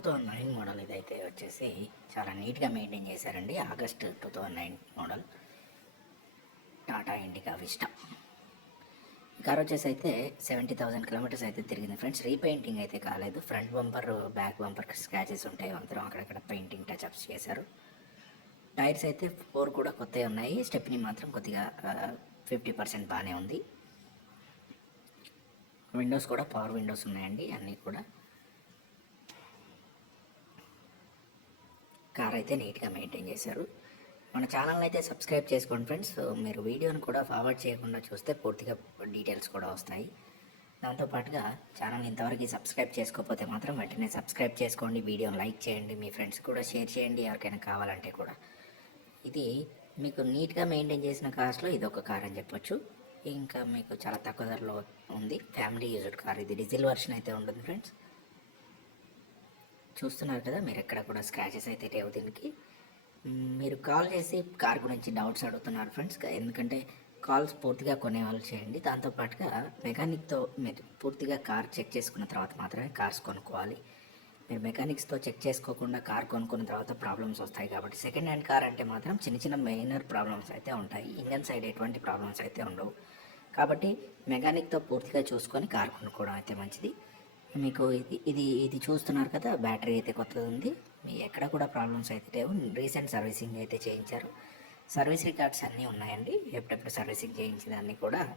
Two thousand nine model ఇదైతే వచ్చేసి చాలా నీట్గా మెయింటైన్ చేశారండి. August two thousand nine model. Tata Indica Vista. Car వచ్చేసి అయితే సెవెంటీ థౌసండ్ కిలోమీటర్స్ అయితే తిరిగింది ఫ్రెండ్స్. రీపెయింటింగ్ అయితే కాలేదు. Front bumper back bumper scratches ఉంటాయి. అందరం అక్కడక్కడ పెయింటింగ్ టచ్అప్స్ చేశారు. టైర్స్ అయితే ఫోర్ కూడా కొత్తవి ఉన్నాయి. స్టెప్ని మాత్రం కొద్దిగా ఫిఫ్టీ పర్సెంట్ బాగానే ఉంది. విండోస్ కూడా పవర్ విండోస్ ఉన్నాయండి అన్నీ కూడా. కార్ అయితే నీట్గా మెయింటైన్ చేశారు. మన ఛానల్ని అయితే సబ్స్క్రైబ్ చేసుకోండి ఫ్రెండ్స్. మీరు వీడియోని కూడా ఫార్వర్డ్ చేయకుండా చూస్తే పూర్తిగా డీటెయిల్స్ కూడా వస్తాయి. దాంతోపాటుగా ఛానల్ ఇంతవరకు సబ్స్క్రైబ్ చేసుకోకపోతే మాత్రం వెంటనే సబ్స్క్రైబ్ చేసుకోండి. వీడియోని లైక్ చేయండి. మీ ఫ్రెండ్స్ కూడా షేర్ చేయండి ఎవరికైనా కావాలంటే కూడా. ఇది మీకు నీట్గా మెయింటైన్ చేసిన కార్స్లో ఇది ఒక కార్ అని చెప్పొచ్చు. ఇంకా మీకు చాలా తక్కువ ధరలో ఉంది. Family used car. ఇది డీజిల్ వర్షన్ అయితే ఉంటుంది ఫ్రెండ్స్. చూస్తున్నారు కదా మీరు ఎక్కడ కూడా స్క్రాచెస్ అయితే లేవు దీనికి. మీరు కాల్ చేసి కార్ గురించి డౌట్స్ అడుగుతున్నారు ఫ్రెండ్స్ ఎందుకంటే కాల్స్ పూర్తిగా కొనేవాళ్ళు చేయండి. దాంతోపాటుగా మెకానిక్తో మీరు పూర్తిగా కార్ చెక్ చేసుకున్న తర్వాత మాత్రమే కార్స్ కొనుక్కోవాలి. మీరు మెకానిక్స్తో చెక్ చేసుకోకుండా కార్ కొనుక్కున్న తర్వాత ప్రాబ్లమ్స్ వస్తాయి కాబట్టి సెకండ్ హ్యాండ్ కార్ అంటే మాత్రం చిన్న చిన్న మైనర్ ప్రాబ్లమ్స్ అయితే ఉంటాయి. ఇంజన్ సైడ్ ఎటువంటి ప్రాబ్లమ్స్ అయితే ఉండవు. కాబట్టి మెకానిక్తో పూర్తిగా చూసుకొని కార్ కొనుక్కోవడం అయితే మంచిది. మీకు ఇది ఇది ఇది చూస్తున్నారు కదా బ్యాటరీ అయితే కొత్తది ఉంది. మీ ఎక్కడ కూడా ప్రాబ్లమ్స్ అయితే లేవు. రీసెంట్ సర్వీసింగ్ అయితే చేయించారు. సర్వీస్ రికార్డ్స్ అన్నీ ఉన్నాయండి. ఎప్పుడెప్పుడు సర్వీసింగ్ చేయించిన కూడా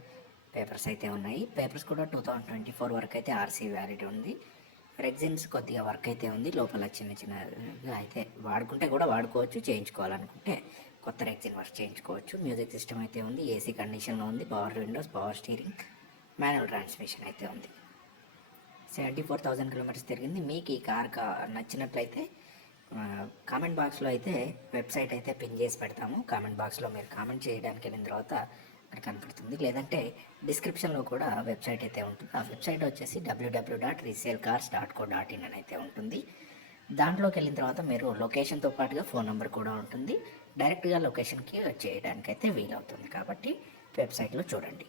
పేపర్స్ అయితే ఉన్నాయి. పేపర్స్ కూడా టూ థౌజండ్ ట్వంటీ ఫోర్ వరకు అయితే ఆర్సీ వ్యాలిటీ ఉంది. రెగ్జిన్స్ కొద్దిగా వర్క్ అయితే ఉంది. లోపల చిన్న చిన్నగా అయితే వాడుకుంటే కూడా వాడుకోవచ్చు చేయించుకోవాలనుకుంటే కొత్త రెగ్జిన్ వర్క్ చేయించుకోవచ్చు. మ్యూజిక్ సిస్టమ్ అయితే ఉంది. ఏసీ కండిషన్లో ఉంది. Power windows power steering manual transmission అయితే ఉంది. సెవెంటీ ఫోర్ థౌజండ్ కిలోమీటర్స్ తిరిగింది. మీకు ఈ కార్ కా నచ్చినట్లయితే కామెంట్ బాక్స్లో అయితే వెబ్సైట్ అయితే పిన్ చేసి పెడతాము. కామెంట్ బాక్స్లో మీరు కామెంట్ చేయడానికి వెళ్ళిన తర్వాత అక్కడ కనపడుతుంది. లేదంటే డిస్క్రిప్షన్లో కూడా వెబ్సైట్ అయితే ఉంటుంది. ఆ వెబ్సైట్ వచ్చేసి WWW dot resale cars dot co dot in అని అయితే ఉంటుంది. దాంట్లోకి వెళ్ళిన తర్వాత మీరు లొకేషన్తో పాటుగా ఫోన్ నెంబర్ కూడా ఉంటుంది. డైరెక్ట్గా లొకేషన్కి చేయడానికైతే వీలవుతుంది. కాబట్టి వెబ్సైట్లో చూడండి.